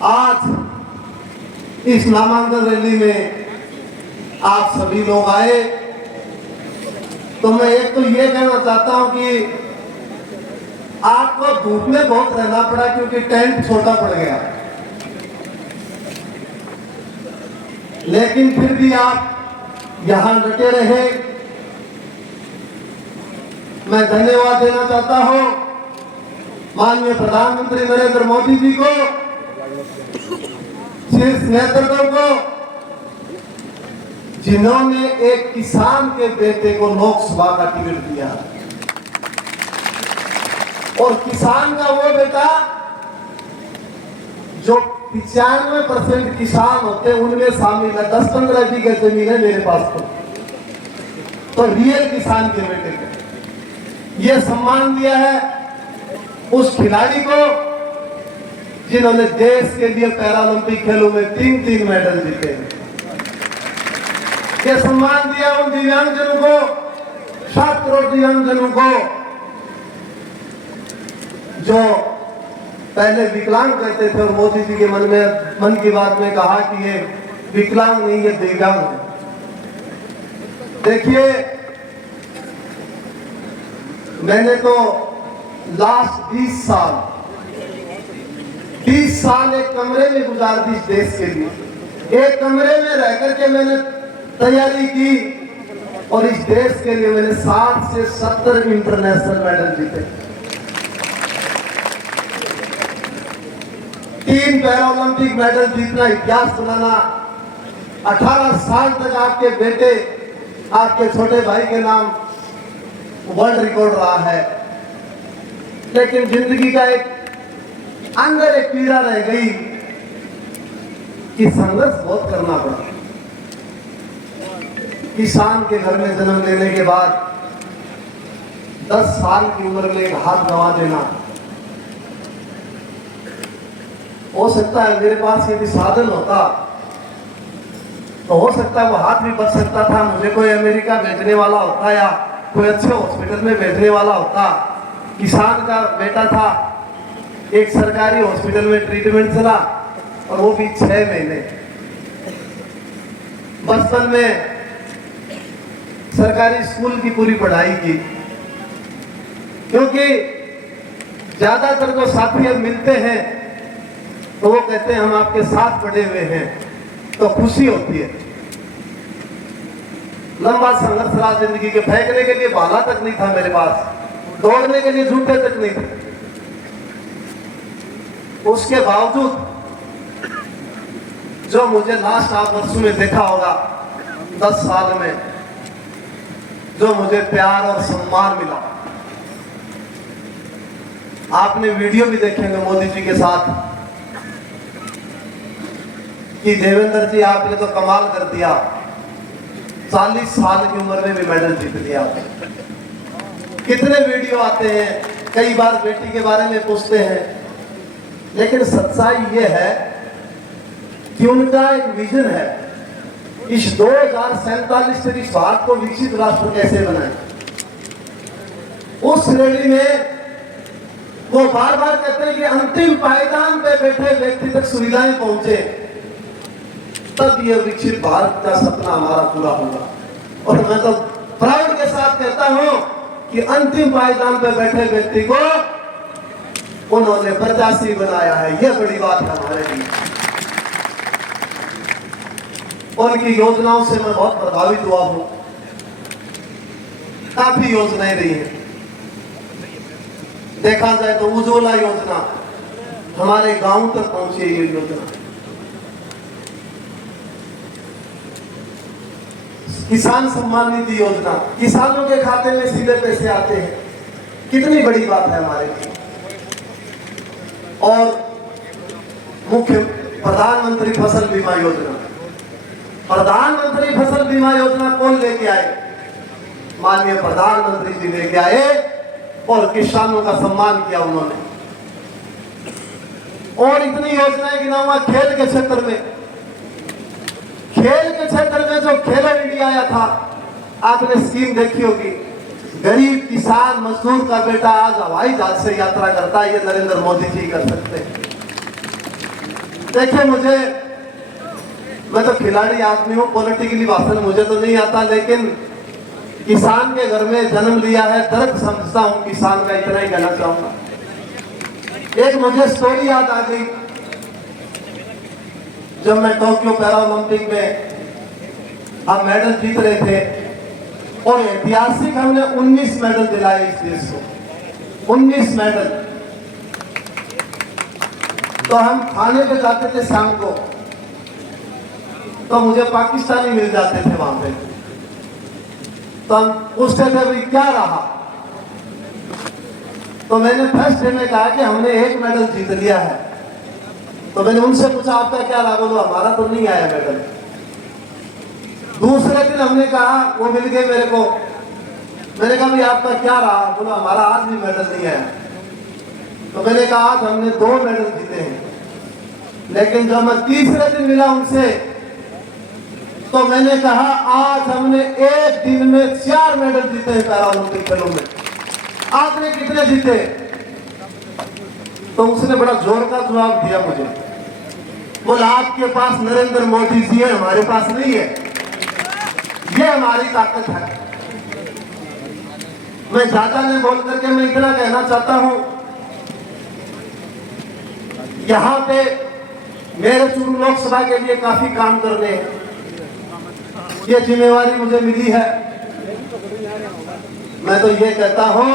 आज इस नामांकन रैली में आप सभी लोग आए, तो मैं एक तो ये कहना चाहता हूं कि आपको धूप में बहुत रहना पड़ा क्योंकि टेंट छोटा पड़ गया, लेकिन फिर भी आप यहां डटे रहे। मैं धन्यवाद देना चाहता हूं माननीय प्रधानमंत्री नरेंद्र मोदी जी को, शीर्ष नेतृत्व को, जिन्होंने एक किसान के बेटे को लोकसभा का टिकट दिया। और किसान का वो बेटा जो 95% किसान होते हैं उनमें शामिल है। 10-15 बीघे जमीन है मेरे पास, तो रियल किसान के बेटे को ये सम्मान दिया है उस खिलाड़ी को जिन्होंने देश के लिए पैरालंपिक खेलों में 3 मेडल जीते हैं। ये सम्मान दिया उन दिव्यांगजनों को, 7 करोड़ दिव्यांगजनों को जो पहले विकलांग कहते थे और मोदी जी के मन की बात में कहा कि ये विकलांग नहीं, ये दिव्यांग है। देखिए, मैंने तो लास्ट 20 साल एक कमरे में गुजार दी इस देश के लिए। एक कमरे में रह करके मैंने तैयारी की और इस देश के लिए मैंने 60 से 70 इंटरनेशनल मेडल जीते। 3 पैरालंपिक मेडल जीतना, इतिहास बनाना। 18 साल तक आपके बेटे, आपके छोटे भाई के नाम वर्ल्ड रिकॉर्ड रहा है, लेकिन जिंदगी का एक अंदर एक पीड़ा रह गई कि संघर्ष बहुत करना पड़ा। किसान के घर में जन्म लेने के बाद 10 साल की उम्र में एक हाथ गंवा देना, हो सकता है मेरे पास यदि साधन होता तो हो सकता है वो हाथ भी बच सकता था। मुझे कोई अमेरिका भेजने वाला होता या कोई अच्छे हॉस्पिटल में भेजने वाला होता। किसान का बेटा था, एक सरकारी हॉस्पिटल में ट्रीटमेंट चला और वो भी 6 महीने। बचपन में सरकारी स्कूल की पूरी पढ़ाई की, क्योंकि ज्यादातर जो साथी अब मिलते हैं तो वो कहते हैं हम आपके साथ पढ़े हुए हैं, तो खुशी होती है। लंबा संघर्ष रहा जिंदगी के, फेंकने के लिए भाला तक नहीं था मेरे पास, दौड़ने के लिए जूते तक नहीं थे। उसके बावजूद जो मुझे लास्ट 8 वर्षों में देखा होगा, 10 साल में जो मुझे प्यार और सम्मान मिला, आपने वीडियो भी देखेंगे मोदी जी के साथ कि देवेंद्र जी आपने तो कमाल कर दिया, 40 साल की उम्र में भी मेडल जीत लिया। कितने वीडियो आते हैं, कई बार बेटी के बारे में पूछते हैं, लेकिन सच्चाई यह है कि उनका एक विजन है, इस 2047 तक इस भारत को विकसित राष्ट्र कैसे बनाए। उस श्रेणी में वो बार बार कहते हैं कि अंतिम पायदान पे बैठे व्यक्ति तक सुविधाएं पहुंचे, तब यह विकसित भारत का सपना हमारा पूरा होगा। और मैं तो प्राउड के साथ कहता हूं कि अंतिम पायदान पे बैठे व्यक्ति को उन्होंने प्रत्याशी बनाया है। यह बड़ी बात है हमारे लिए। उनकी योजनाओं से मैं बहुत प्रभावित हुआ हूं। काफी योजनाएं रही हैं, देखा जाए तो उज्ज्वला योजना हमारे गांव तक पहुंची है। ये योजना किसान सम्मान निधि योजना, किसानों के खाते में सीधे पैसे आते हैं, कितनी बड़ी बात है हमारे लिए। और मुख्य प्रधानमंत्री फसल बीमा योजना, प्रधानमंत्री फसल बीमा योजना कौन लेके आए? माननीय प्रधानमंत्री जी लेके आए और किसानों का सम्मान किया उन्होंने। और इतनी योजनाएं गिनाऊंगा। खेल के क्षेत्र में, खेल के क्षेत्र में जो खेलो इंडिया आया था, आपने स्कीम देखी होगी। गरीब किसान मजदूर का बेटा आज हवाई जहाज से यात्रा करता है, ये नरेंद्र मोदी जी कर सकते हैं। देखिए मुझे, मैं तो खिलाड़ी आदमी हूँ, पॉलिटिकली भाषण मुझे तो नहीं आता, लेकिन किसान के घर में जन्म लिया है, दर्द समझता हूँ किसान का, इतना ही कहना चाहूंगा। एक मुझे स्टोरी याद आ गई, जब मैं टोक्यो पैरा ओलंपिक में हम मेडल जीत रहे थे और ऐतिहासिक हमने 19 मेडल दिलाए इस देश को, 19 मेडल। तो हम खाने पे जाते थे शाम को, तो मुझे पाकिस्तानी मिल जाते थे वहां पे, तो हम पूछते थे भाई क्या रहा, तो मैंने फर्स्ट डे में कहा कि हमने 1 मेडल जीत लिया है। तो मैंने उनसे पूछा आपका क्या रहा, बोलो हमारा तो नहीं आया मेडल। दूसरे दिन हमने कहा, वो मिल गए मेरे को, मैंने कहा भाई आपका क्या रहा, बोलो हमारा आज भी मेडल नहीं आया। तो मैंने कहा आज हमने 2 मेडल जीते हैं। लेकिन जब मैं तीसरे दिन मिला उनसे, तो मैंने कहा आज हमने एक दिन में 4 मेडल जीते हैं पैरा ओलंपिक खेलों में, आपने कितने जीते? तो उसने बड़ा जोर का जवाब दिया मुझे, बोला आपके पास नरेंद्र मोदी जी है, हमारे पास नहीं है, ये हमारी ताकत है। मैं ज्यादा नहीं बोल करके मैं इतना कहना चाहता हूं, यहां पे मेरे चूरू लोकसभा के लिए काफी काम करने हैं, ये जिम्मेवारी मुझे मिली है। मैं तो ये कहता हूं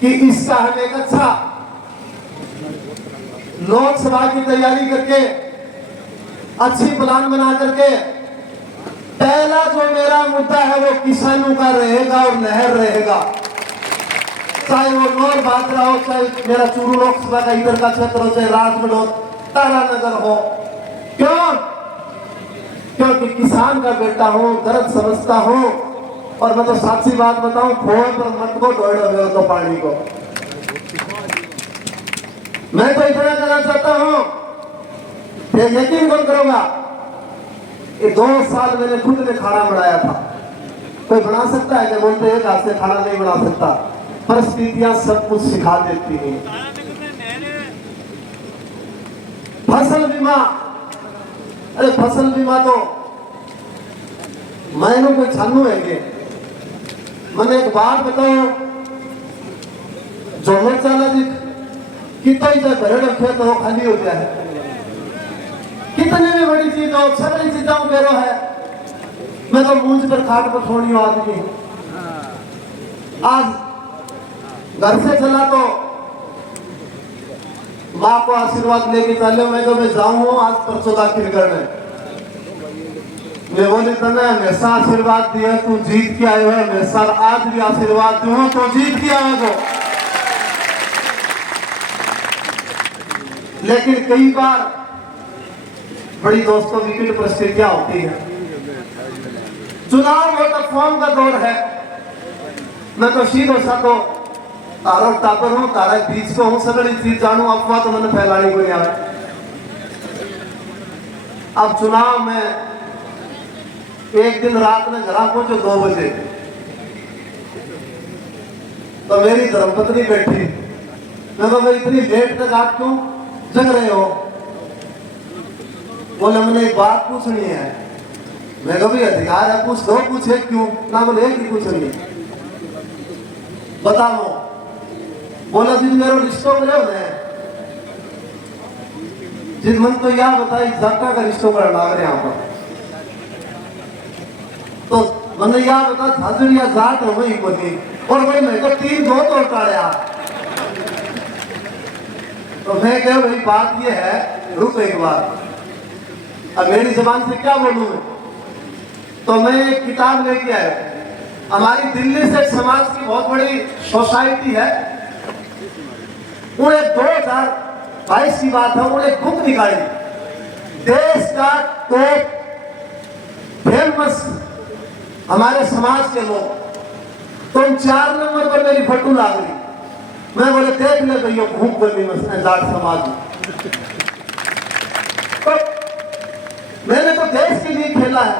कि इसका हम एक अच्छा लोकसभा की तैयारी करके, अच्छी प्लान बना करके, पहला जो मेरा मुद्दा है वो किसानों का रहेगा और नहर रहेगा, चाहे वो नौर बाजरा हो, चाहे मेरा चूरू लोकसभा का इधर का क्षेत्र हो, चाहे राजगढ़ हो, तारानगर हो। क्यों? क्योंकि किसान का बेटा हूं, दर्द समझता हूं, और मैं तो साची बात बताऊं, खोए पर मत को दौड़ो तो पानी को। मैं तो इतना कहना चाहता हूं, यकीन कौन करूंगा, ये 2 साल मैंने खुद ने खाना बनाया था। कोई बना सकता है क्या? बोलते हैं हाथ से खाना नहीं बना सकता, परिस्थितियां सब कुछ सिखा देती हैं। फसल बीमा, अरे फसल बीमा तो मैंने कोई छानू है कि मैंने एक बात बताओ, जो चाला जी कितना ही घर रखे तो खाली हो जाए, कितने भी बड़ी चीज हो, सभी चीजों मेरो है। मैं तो मूंज पर खाट पर छोड़ी आदमी, आज घर से चला तो माँ को आशीर्वाद लेके चले, मैं तो मैं जाऊँ आज परसों दाखिल करने, मैं बोली तने हमेशा आशीर्वाद दिया, तू जीत के आयो है, हमेशा आज भी आशीर्वाद दूं तो जीत के आयो तो। लेकिन कई बार बड़ी दोस्तों विकट परिस्थितियां होती हैं, चुनाव हो तो फॉर्म का दौर है। मैं तो सीधो साधो तारो टापर हूं, तारा बीच को हूं, सगड़ी चीज जानू, अफवाह तो मैंने फैलानी कोई यार। अब चुनाव में एक दिन रात में घर पहुंचो 2 बजे, तो मेरी धर्मपत्नी बैठी, मैं कहा इतनी लेट तक आप क्यों जग रहे हो? बोले मैंने एक बात पूछनी है। मैं कहा अधिकार है, पूछ दो, पूछे क्यों ना? बोले एक ही पूछनी, बताओ। बोला जिन मेरो रिश्तों में जिन मन तो यह बताई जाटा का रिश्तों पर लाग रहे यहाँ पर, तो मैंने यह बता झाझड़िया जाट हो गई बोली, और भाई मैं तो 3 दो तोड़ टाड़िया। तो मैं कह भाई बात ये है, रुक एक बार, अब मेरी जबान से क्या बोलूं मैं? तो मैं एक किताब लेके आया, हमारी दिल्ली से समाज की बहुत बड़ी सोसाइटी है, उन्हें 2022 की बात है, उन्हें बुक निकाली, देश का टॉप फेमस हमारे समाज के लोग, तुम 4 नंबर पर मेरी फोटो ला गई। मैं बोले देख ले भैया भूख बनी में जाट समाज में। तो मैंने तो देश के लिए खेला है,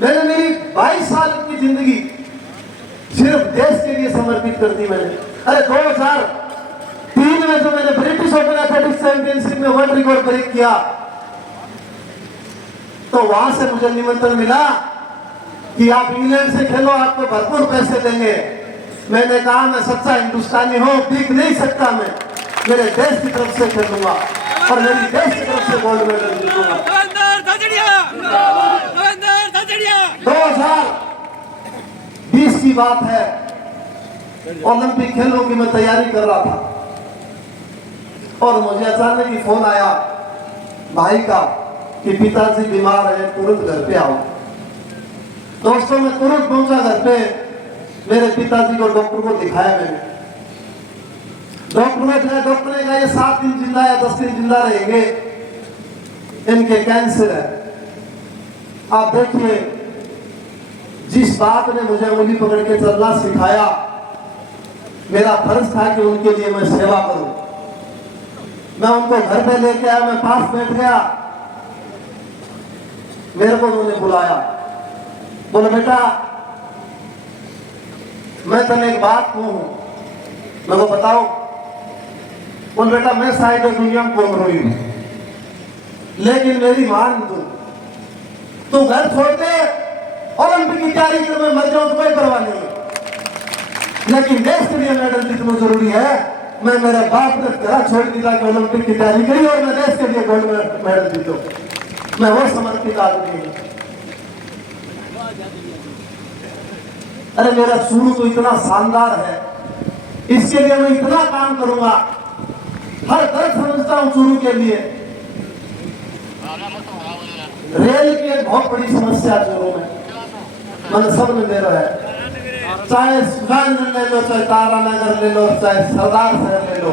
मैंने मेरी 22 साल की जिंदगी सिर्फ देश के लिए समर्पित कर दी मैंने। अरे 2003 में जो मैंने British British open athletics championship में वर्ल्ड रिकॉर्ड ब्रेक किया, तो वहां से मुझे निमंत्रण मिला कि आप इंग्लैंड से खेलो, आपको भरपूर पैसे देंगे। मैंने कहा मैं सच्चा हिंदुस्तानी हूं, बिक नहीं सकता, मैं मेरे देश की तरफ से खेलूंगा और मेरी देश की तरफ से गोल्ड मेडल जीतूंगा। 2020 की बात है, ओलंपिक खेलों की मैं तैयारी कर रहा था और मुझे अचानक ही फोन आया भाई का कि पिताजी बीमार है, तुरंत घर पे आओ। दोस्तों मैं तुरंत पहुंचा घर पे, मेरे पिताजी को डॉक्टर को दिखाया मैंने। डॉक्टर ने कहा ये 7 दिन जिंदा या 10 दिन जिंदा रहेंगे, इनके कैंसर है। आप देखिए, जिस बाप ने मुझे उंगली पकड़ के चलना सिखाया, मेरा फर्ज था कि उनके लिए मैं सेवा करूं। मैं उनको घर पे लेके आया, मैं पास बैठ गया, मेरे को उन्होंने बुलाया, बोले बेटा मैं तुम्हें एक बात कहूं, मैं को बताओ। बोल बेटा मैं शायद दुनिया में घूम रही हूं, लेकिन मेरी मान तू घर छोड़ दे, ओलंपिक की तैयारी कर, मैं मर जाऊं तो कोई परवाह नहीं, लेकिन देश के लिए मेडल जीतना जरूरी है। मैं मेरे बाप ने घर छोड़ दिया कि ओलंपिक की तैयारी करी और मैं देश के लिए गोल्ड मेडल जीतूं। मैं वो समर्पित आदमी हूं। अरे मेरा शुरू तो इतना शानदार है, इसके लिए मैं इतना काम करूंगा, हर दर्द समझता हूं शुरू के लिए। रेल की एक बहुत बड़ी समस्या चूरू में, मैंने सब ने ले रहा है, चाहे सुजानगंज ले लो, चाहे तारानगर ले लो, चाहे सरदार शहर ले लो।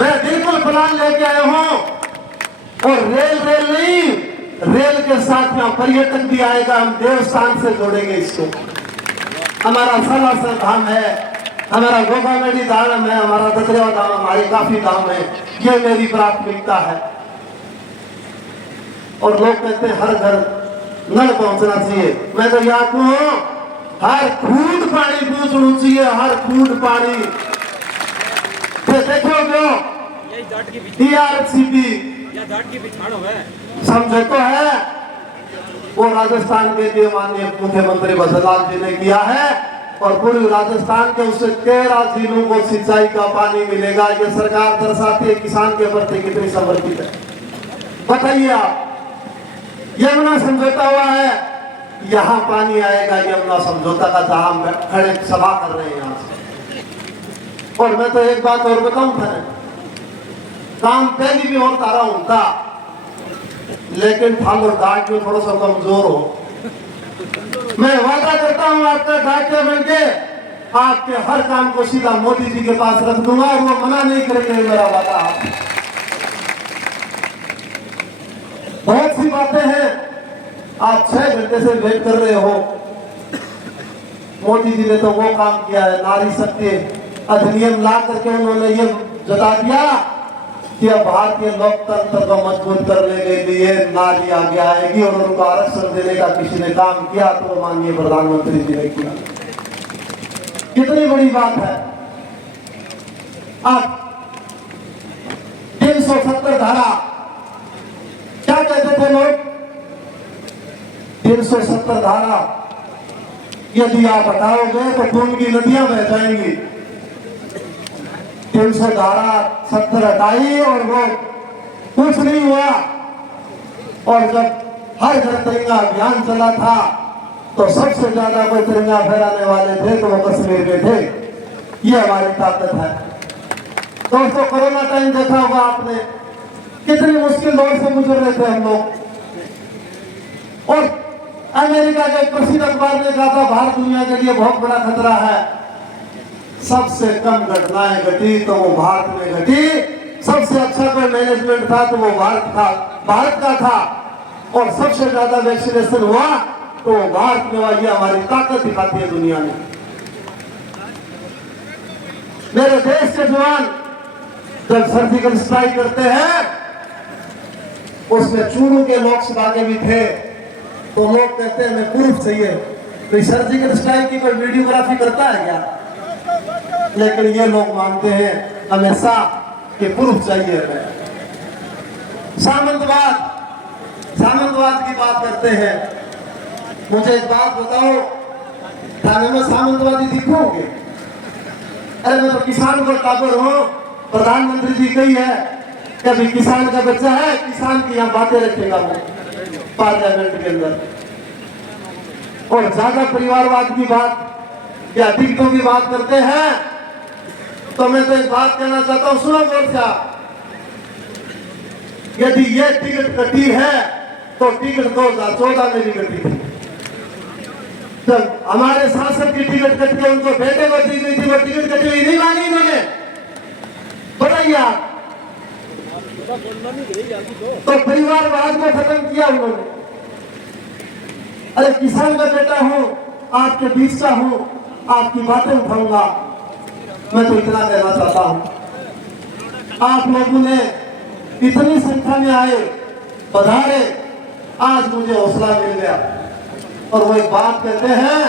मैं बिल्कुल प्लान लेके आया हूं, और रेल नहीं, रेल के साथ में पर्यटक भी आएगा, हम देवस्थान से जोड़ेंगे इसको। हमारा सालासर धाम है, हमारा गोगामेडी धाम है, हमारा ददरेवा धाम, हमारी काफी धाम है, ये मेरी प्राथमिकता है। और लोग कहते हैं हर घर नल पहुंचना चाहिए, मैं तो यहाँ हूं, हर खूंट पानी पहुंचना चाहिए, हर खूंट पानी। देखो जो TRCP समझौता है, वो राजस्थान के लिए माननीय मुख्यमंत्री बसंतलाल जी ने किया है, और पूरे राजस्थान के उससे 13 जिलों को सिंचाई का पानी मिलेगा। ये सरकार दर्शाती है किसान के प्रति कितनी समर्पित है। बताइए आप, यमुना समझौता हुआ है, यहाँ पानी आएगा, यमुना समझौता का, जहां हम खड़े सभा कर रहे हैं यहाँ से। और मैं तो एक बात और बताऊं था, काम पहले भी और तारा होता, लेकिन ठाकुर डाक में थोड़ा सा कमजोर हो। मैं वादा करता हूं आपका डाकिया बन के आपके हर काम को सीधा मोदी जी के पास रख दूंगा, और वो मना नहीं करेंगे, मेरा वादा। बहुत सी बातें हैं, आप 6 घंटे से वेट कर रहे हो। मोदी जी ने तो वो काम किया है, नारी शक्ति अधिनियम ला करके उन्होंने ये जता दिया कि अब भारतीय लोकतंत्र को मजबूत करने के लिए नारी आगे आएगी, और उनको आरक्षण देने का किसी ने काम किया तो वो माननीय प्रधानमंत्री जी ने किया। कितनी बड़ी बात है। आप 370 धारा, क्या कहते थे लोग, 370 धारा यदि आप हटाओगे तो खून की नदियां बह जाएंगी। 370 हटाई और वो कुछ नहीं हुआ। और जब हर घर तिरंगा अभियान चला था तो सबसे ज्यादा कोई तिरंगा फहराने वाले थे तो वो कश्मीर में थे। ये हमारी ताकत है। दोस्तों, कोरोना टाइम देखा होगा आपने, कितनी मुश्किल दौर से गुजर रहे थे हम लोग। और अमेरिका के प्रसिद्ध अखबार ने कहा था भारत दुनिया के लिए बहुत बड़ा खतरा है। सबसे कम घटनाएं घटी तो वो भारत में घटी। सबसे अच्छा कोई मैनेजमेंट था तो वो भारत का था। और सबसे ज्यादा वैक्सीनेशन हुआ तो वो भारत में हुआ। ये हमारी ताकत दिखाती है दुनिया में। मेरे देश के जवान जब सर्जिकल स्ट्राइक करते हैं, उसमें चूरू के लोकसभा के भी थे, तो लोग कहते हैं हमें प्रूफ चाहिए। तो सर्जिकल स्ट्राइक की कोई वीडियोग्राफी करता है क्या? लेकिन ये लोग मानते हैं हमेशा कि प्रूफ चाहिए हमें। सामंतवाद की बात करते हैं। मुझे एक बात बताओ, थाने में सामंतवादी दिखोगे? अरे मैं तो किसान को टाबर हूँ, प्रधानमंत्री जी कही है कि अभी किसान का बच्चा है, किसान की यहाँ बातें रखेगा वो पार्लियामेंट के अंदर। और ज्यादा परिवारवाद की बात या टिकटों की बात करते हैं, तो मैं तो एक बात कहना चाहता हूँ, सुनो गौर से आप। यदि ये टिकट कटी है तो टिकट 2014 में भी कटी थी। जब हमारे सांसद की टिकट कट के उनको बेटे को दी गई थी, वो टिकट कटी हुई नहीं मानी इन्होंने? बताइए आप। तो परिवारवाद को खत्म किया उन्होंने। अरे किसान का बेटा हूं, आपके बीच का हूं, आपकी बातें उठाऊंगा। मैं तो इतना कहना चाहता हूं, आप लोगों ने इतनी संख्या में आए, पधारे, आज मुझे हौसला मिल गया। और वो एक बात कहते हैं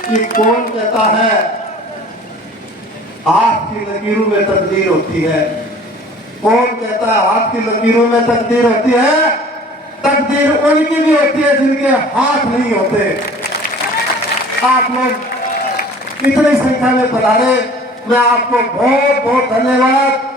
कि कौन कहता है हाथ की लकीरों में तकदीर होती है? कौन कहता है हाथ की लकीरों में तकदीर होती है? तकदीर उनकी भी होती है जिनके हाथ नहीं होते। आप लोग इतनी संख्या में पधारे, मैं आपको बहुत बहुत धन्यवाद